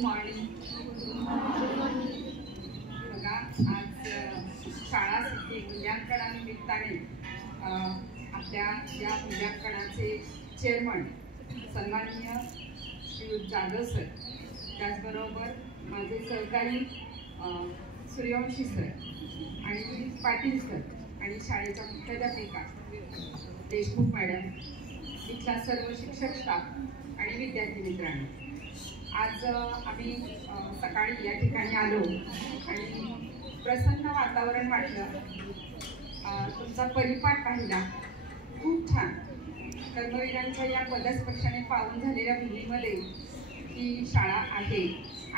Good morning. बघा, आज शाळा सुट्टी मूल्यांकनानिमित्ताने आपल्या या मूल्यांकनाचे चेअरमन सन्माननीय श्री जाधव सर, त्याचबरोबर माझे सहकारी सूर्यवंशी सर आणि पाटील सर आणि शाळेच्या मुख्याध्यापिका देशमुख मॅडम, इथला सर्व शिक्षक स्टाफ आणि विद्यार्थी मित्रांनो, आज आम्ही सकाळी या ठिकाणी आलो आणि प्रसन्न वातावरण वाटलं. तुमचा परिपाठ पाहिला, खूप छान. कर्मवीरांच्या या पदस्पर्शाने पावन झालेल्या भूमीमध्ये ही शाळा आहे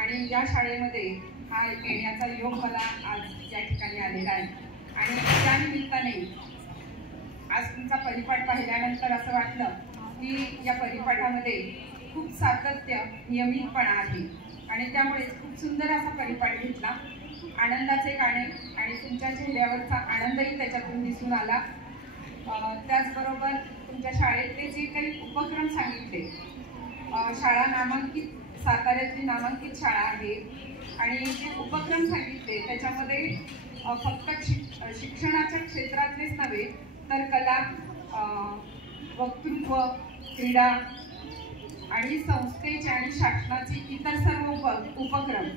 आणि या शाळेमध्ये हा येण्याचा योग मला आज या ठिकाणी आलेला आहे. आणि त्या निमित्ताने आज तुमचा परिपाठ पाहिल्यानंतर असं वाटलं की या परिपाठामध्ये खूप सातत्य, नियमितपणा आहे आणि त्यामुळे खूप सुंदर असा परिपाठ घेतला. आनंदाचे गाणे आणि तुमच्या चेहऱ्यावरचा आनंदही त्याच्यातून दिसून आला. त्याचबरोबर तुमच्या शाळेतले जे काही उपक्रम सांगितले, शाळा नामांकित, साताऱ्यातली नामांकित शाळा आहे आणि जे उपक्रम सांगितले त्याच्यामध्ये फक्त शिक्षणाच्या क्षेत्रातलेच नव्हे तर कला, वक्तृत्व, क्रीडा आणि संस्थेचे आणि शासनाचे इतर सर्व उपक्रम,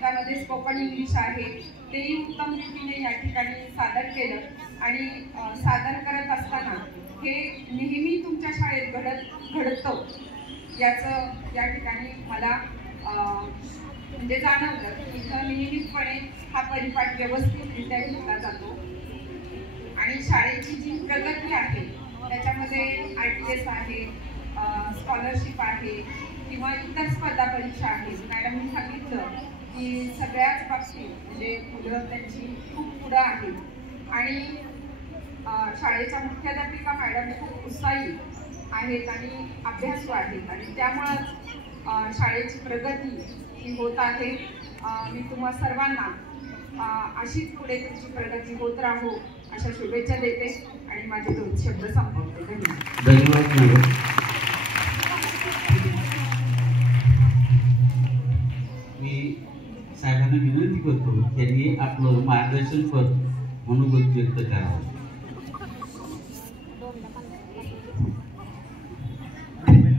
त्यामध्ये स्पोकन इंग्लिश आहे, तेही उत्तम रीतीने या ठिकाणी सादर केलं. आणि सादर करत असताना हे नेहमी तुमच्या शाळेत घडतं याचं या ठिकाणी मला म्हणजे जाणवलं की इथं नियमितपणे हा परिपाठ व्यवस्थितरित्या घेतला जातो. आणि शाळेची जी प्रगती आहे त्याच्यामध्ये RTS आहे, स्कॉलरशिप आहे किंवा इतर स्पर्धा परीक्षा आहेत. मॅडमनी सांगितलं की सगळ्याच बाबतीत म्हणजे मुलं त्यांची खूप पुढं आहेत आणि शाळेच्या मुख्याध्यापिका मॅडम खूप उत्साही आहेत आणि अभ्यासू आहेत आणि त्यामुळंच शाळेची प्रगती ही होत आहे. मी तुम्हा सर्वांना अशीच पुढे तुमची प्रगती होत राहो अशा शुभेच्छा देते आणि माझे 2 शब्द संपवते. धन्यवाद. मी साहेबांना विनंती करतो त्यांनी आपलं मार्गदर्शनपर मनोगत व्यक्त करावं.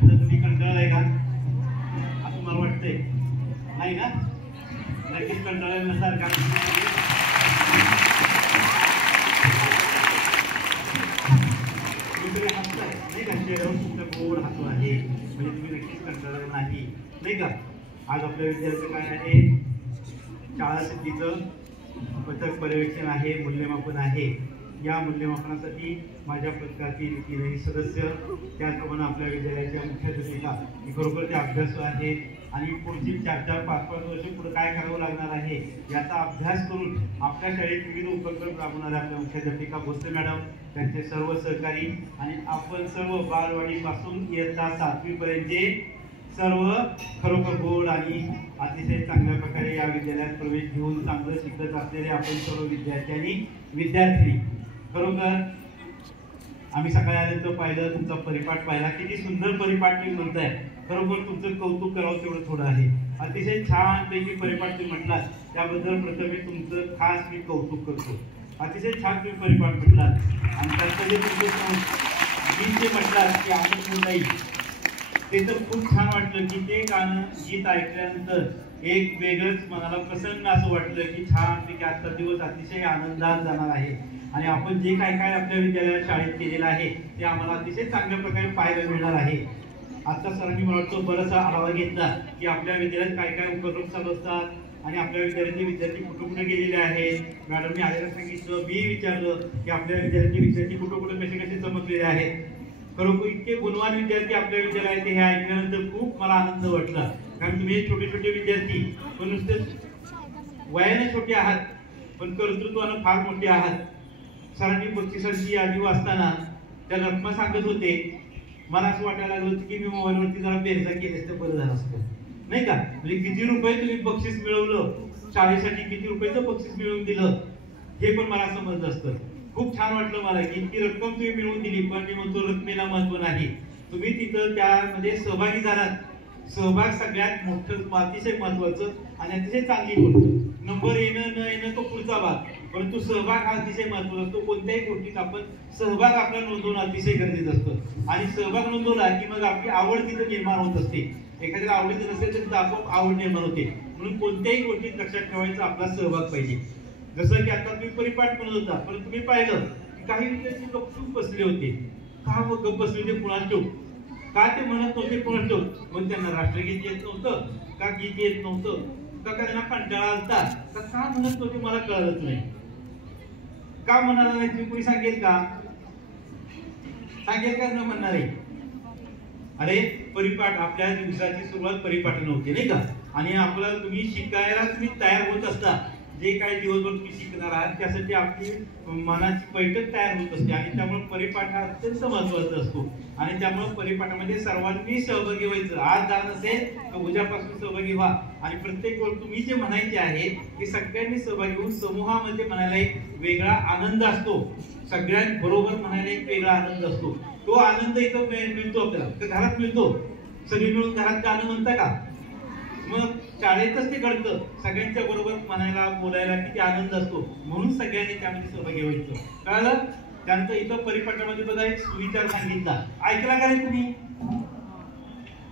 तुम्ही कंटाळलाय का असं मला वाटतंय? नाही ना? नक्कीच कंटाळला नसाल का? तुम्ही हसताय नाही का? चेहऱ्यावर तुमचा गोड हसू आहे म्हणजे तुम्ही नक्कीच कंटाळला नाही का? आज आपल्या विद्यार्थी काय आहे? शाळा सिद्धीचं पथक पर्यवेक्षण आहे, मूल्यमापन आहे. या मूल्यमापनासाठी माझ्या पथकातील 3 सदस्य, त्याचप्रमाणे आपल्या विद्यालयाच्या मुख्याध्यापिका खरोखर ते अभ्यासू आहेत आणि पुढची 4-4, 5-5 वर्ष पुढे काय करावं लागणार आहे याचा अभ्यास करून आपल्या शाळेत विविध उपक्रम राबवणारे आपल्या मुख्याध्यापिका भोसले मॅडम, त्यांचे सर्व सहकारी आणि आपण सर्व बालवाडीपासून इयत्ता 7वी पर्यंतचे सर्व खरोखर गोड आणि अतिशय चांगल्या प्रकारे या विद्यालयात प्रवेश घेऊन चांगलं शिकत असलेले आपण सर्व विद्यार्थी आणि विद्यार्थी, खरोखर आम्ही सकाळी आल्याचं पाहिलं, तुमचा परिपाठ पाहिला, किती सुंदर परिपाठ तुम्ही म्हणताय. खरोखर तुमचं कौतुक करावं तेवढं थोडं आहे. अतिशय छानपैकी परिपाठ तुम्ही म्हटलात त्याबद्दल प्रथम तुमचं खास मी कौतुक करतो. अतिशय छान तुम्ही परिपाठ म्हटलात आणि त्याचं जे तुमचं गीत जे म्हटलात की आपण नाही, ते तर खूप छान वाटलं की ते गाणं गीत ऐकल्यानंतर एक वेगळंच मनाला प्रसन्न असं वाटलं की छानपैकी आजचा दिवस अतिशय आनंदात जाणार आहे. आणि आपण जे काय काय आपल्या विद्यालयात शाळेत केलेलं आहे ते आम्हाला अतिशय चांगल्या प्रकारे पाहायला मिळणार आहे. आता सरांनी मला वाटतं बराचसा आढावा घेतला की आपल्या विद्यालयात काय काय उपक्रम चालू असतात आणि आपल्या विद्यालयातले विद्यार्थी कुठं कुठे गेलेले आहेत. मॅडमने आलेला सांगितलं, मी विचारलं की आपल्या विद्यालयातले विद्यार्थी कुठं कुठे कसे कसे चमकलेले आहेत. खरोखर इतके गुणवान विद्यार्थी आपल्या विद्यालयात हे ऐकल्यानंतर खूप मला आनंद वाटला. कारण तुम्ही छोटे छोटे विद्यार्थी पण नुसते वयाने छोटे आहात पण कर्तृत्वानं फार मोठे आहात. सरांनी बक्षिसांची यादी वाचताना त्या रत्मा सांगत होते, मला असं वाटायला लागलं होतं की मी मोबाईलवरती जरा बेरजा केलेस तर बरं झालं असतं नाही का. म्हणजे किती रुपये तुम्ही बक्षीस मिळवलं, शाळेसाठी किती रुपयाचं बक्षीस मिळवून दिलं हे पण मला समजलं असतं. खूप छान वाटलं मला की इतकी रक्कम तुम्ही मिळवून दिली, पण मी म्हणतो रकमेला महत्व नाही, तुम्ही तिथं त्यामध्ये सहभागी झालात. सहभाग सगळ्यात मोठं अतिशय महत्वाचं आणि अतिशय चांगली गोष्ट. नंबर येणं न येणं तो पुढचा भाग, परंतु सहभाग हा अतिशय महत्वाचा असतो. कोणत्याही गोष्टीत आपण सहभाग आपला नोंदवणं अतिशय गरजेचं असतं आणि सहभाग नोंदवला की मग आपली आवड तिथं निर्माण होत असते. एखाद्याला आवडीचं नसेल तर आपोआप आवड निर्माण होते. म्हणून कोणत्याही गोष्टीत लक्षात ठेवायचा आपला सहभाग पाहिजे. जसं की आता तुम्ही परिपाठ म्हणत होता, परंतु तुम्ही पाहिलं की काही विद्यार्थी गपचूप बसले होते. का मग गप्प बसले होते कुणास ठाऊक, का ते म्हणत नव्हते कुणास ठाऊक. मग त्यांना राष्ट्रगीत येत नव्हतं का, गीत येत नव्हतं का, त्यांना कंटाळा आलता का म्हणत नव्हते मला कळलंच नाही. का म्हणाला नाही तुम्ही कोणी सांगेल का, सांगेल का न म्हणणार आहे. अरे परिपाठ आपल्या दिवसाची सुरुवात परिपाठ नव्हती नाही का, आणि आपल्याला तुम्ही शिकायला तुम्ही तयार होत असता. जे काही दिवसभर तुम्ही शिकणार आहात त्यासाठी आपली मनाची बैठक तयार होत असते आणि त्यामुळे परिपाठ हा अत्यंत महत्वाचा असतो. आणि त्यामुळे परिपाठामध्ये सर्वांनी सहभागी व्हायचं. आज जाण नसेल तर उद्यापासून सहभागी व्हा आणि प्रत्येक वेळ तुम्ही जे म्हणायचे आहे ते सगळ्यांनी सहभागी होऊन समूहामध्ये म्हणायला एक वेगळा आनंद असतो. सगळ्यांबरोबर म्हणायला एक वेगळा आनंद असतो. तो आनंद इथं मिळतो आपल्याला, तर घरात मिळतो. सगळी मिळून घरात गाणं म्हणता का, मग शाळेतच ते घडतं. सगळ्यांच्या बरोबर म्हणायला बोलायला किती आनंद असतो. म्हणून सगळ्यांनी त्यामध्ये सहभागी व्हायचं. कळलं. त्यानंतर इथं परिपाठामध्ये बघा एक सुविचार सांगितला, ऐकला का रे तुम्ही.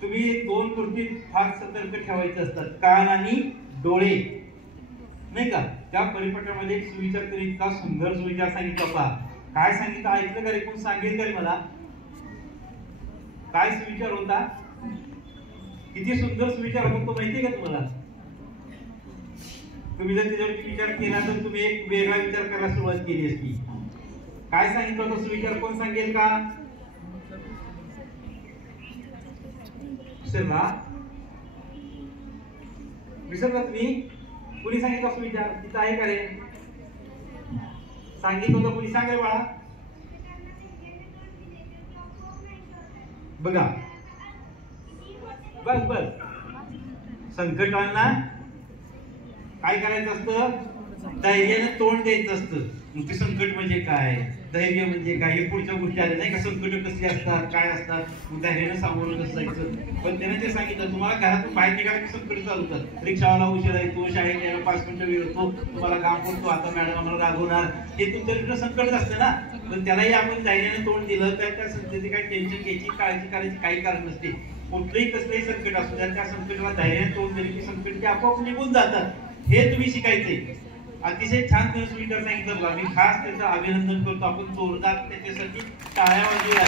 तुम्ही दोन गोष्टी फार सतर्क ठेवायचे असतात, कान आणि डोळे नाही का. त्या परिपाठामध्ये एक सुविचार तरी इतका सुंदर सुविचार सांगितला. पहा काय सांगितलं, ऐकलं का रे, कोण सांगेल का रे मला. काय सुविचार होता, किती सुंदर सुविचार होता तो माहितीये का तुम्हाला. तुम्ही जर त्याच्यावरती विचार केला तर तुम्ही एक वेगळा विचार करायला सुरुवात केली असती. काय सांगितलं होतं सुविचार, कोण सांगेल का. विसरला तुम्ही. कुणी सांगितलं सुविचार, तिथं आहे का रे, सांगितलं होतं कुणी, सांग रे बाळा. बघा बस बस, संकटांना काय करायचं असतं, धैर्याने तोंड द्यायचं असतं. मग ते संकट म्हणजे काय, धैर्य म्हणजे काय, हे पुढच्या गोष्टी आल्या नाही का. संकट कसली असतात, काय असतात, मग धैर्याने सामोरं कसं जायचं. पण त्याने ते सांगितलं, तुम्हाला घरातून बाहेर निघायला संकट चालू होतात. रिक्षावाला उशिरा येतो, शाळेत यायला 5 मिनिटं वेळ होतो, तुम्हाला काम पडतो, आता मॅडम आम्हाला रागवणार, हे तुमचं संकट असतं ना. पण त्यालाही आपण धैर्याने तोंड दिलं तर त्या संकटाची काही टेन्शन घ्यायची, काळजी करायची काही कारण नसते. कुठलंही कसलंही संकट असू द्या, त्या संकटाला धैर्याने तोंड दिले की संकट आपोआप निघून जातात. हे तुम्ही शिकायचंय. अतिशय छान तुम्ही सुविचार सांगितलं बघा. मी खास त्याचं अभिनंदन करतो. आपण जोरदार त्याच्यासाठी टाळ्या वाजवूया.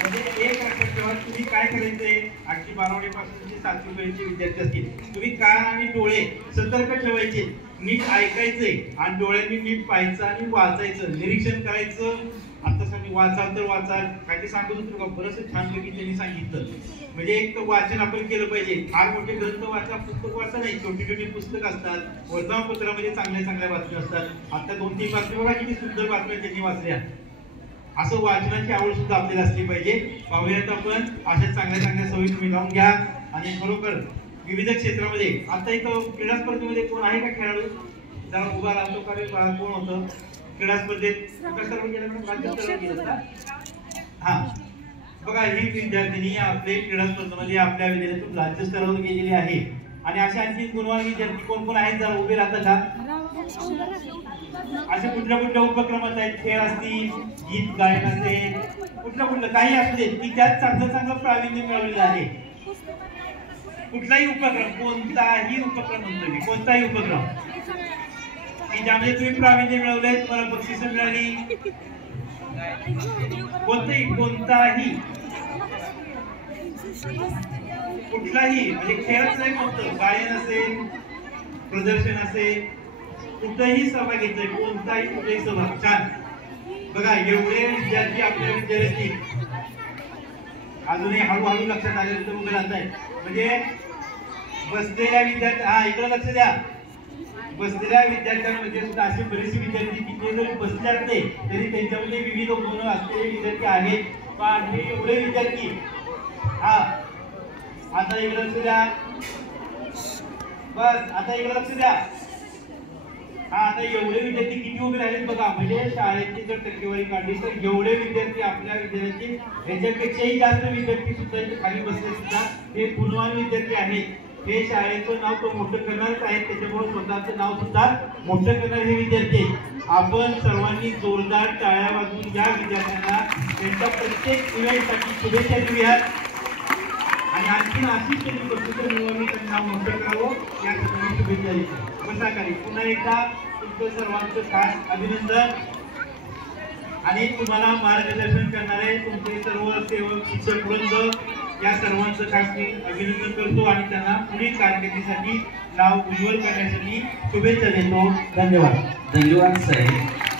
म्हणजे एक लक्षात ठेवा, तुम्ही काय करायचंय, 8वी 12वी पासून 7वी पर्यंतचे विद्यार्थी असतील, तुम्ही कान आणि डोळे सतर्क ठेवायचे, नीट ऐकायचंय आणि डोळ्यांनी नीट पाहायचं आणि वाचायचं, निरीक्षण करायचं. आतासाठी वाचाल तर वाचाल, काय ते सांगत होतो का, बरंच छानपैकी त्यांनी सांगितलं. म्हणजे एक तर वाचन आपण केलं पाहिजे. फार मोठे ग्रंथ वाचा, पुस्तक वाचा नाही, छोटी छोटी पुस्तक असतात, वर्तमानपत्रामध्ये चांगल्या चांगल्या बातम्या असतात. आता 2-3 बातम्या बघा किती सुंदर बातम्या त्यांनी वाचल्या. असं वाचनाची आवड सुद्धा आपल्याला असली पाहिजे. पाहूयात आपण अशा चांगल्या चांगल्या सवयी तुम्ही लावून घ्या आणि खरोखर विविध क्षेत्रामध्ये. आता इथं क्रीडा स्पर्धेमध्ये कोण आहे का खेळाडू, जरा उभा राहतो का रे, कोण होतं क्रीडा स्पर्धेत, हा बघा. ही विद्यार्थिनी आपल्या क्रीडा स्पर्धेमध्ये आपल्या विद्यालयातून राज्यस्तरावर गेलेली आहे. आणि असे आणखी गुणवान विद्यार्थी कोण कोण आहेत, जरा उभे राहतात का. असे कुठल्या कुठल्या उपक्रमात आहेत, खेळ असतील, गीत गायन असेल, कुठलं काही असू दे की त्यात चांगलं चांगलं प्रावीण्य मिळवलेलं आहे. कुठलाही उपक्रम, कोणताही उपक्रम म्हणतो मी, कोणताही उपक्रम की ज्यामध्ये तुम्ही प्रावीण्य मिळवलंय, तुम्हाला बक्षिसं मिळाली, कोणताही कुठलाही म्हणजे खेळच नाही फक्त, गायन असेल, प्रदर्शन असेल, कुठेही सहभाग घेतलाय, कोणताही कुठेही सहभाग. छान बघा. एवढे विद्यार्थी आपल्या विद्यालयातील अजूनही हळूहळू लक्षात आले तर उभे राहत आहे. म्हणजे बसलेल्या विद्यार्थी, हा इकडे लक्ष द्या, बसलेल्या विद्यार्थ्यांमध्ये सुद्धा असे बरेचसे विद्यार्थी की ते जरी बसले असते तरी त्यांच्यामध्ये विविध गुण असलेले विद्यार्थी आहेत. पण हे एवढे विद्यार्थी, हा आता इकडे लक्ष द्या, बस आता इकडे लक्ष द्या. हा आता एवढे विद्यार्थी किती उभे राहिलेत बघा. म्हणजे शाळेची जर टक्केवारी काढली तर एवढे विद्यार्थी आपल्या विद्यार्थी याच्यापेक्षाही जास्त विद्यार्थी सुद्धा इथे खाली बसले सुद्धा हे गुणवान विद्यार्थी आहेत. हे शाळेचं नाव तो मोठं करणारच आहेत, त्याच्यामुळे स्वतःचं नाव सुद्धा मोठं करणारे हे विद्यार्थी आहेत. आपण सर्वांनी जोरदार टाळ्या वाजवून या विद्यार्थ्यांना त्यांच्या प्रत्येक इव्हेंटसाठी शुभेच्छा देऊयात आणि आणखी अशीच त्यांनी बक्षिसं मिळवून त्यांनी नाव मोठं करावं यासाठी शुभेच्छा देतो. बसा खाली. पुन्हा एकदा तुमचं सर्वांचं खास अभिनंदन आणि तुम्हाला मार्गदर्शन करणारे तुमचे सर्व सेवक शिक्षक वृंद या सर्वांचं खास मी अभिनंदन करतो आणि त्यांना पुढील कारकिर्दीसाठी नाव उज्ज्वल करण्यासाठी शुभेच्छा देतो. धन्यवाद. धन्यवाद साहेब.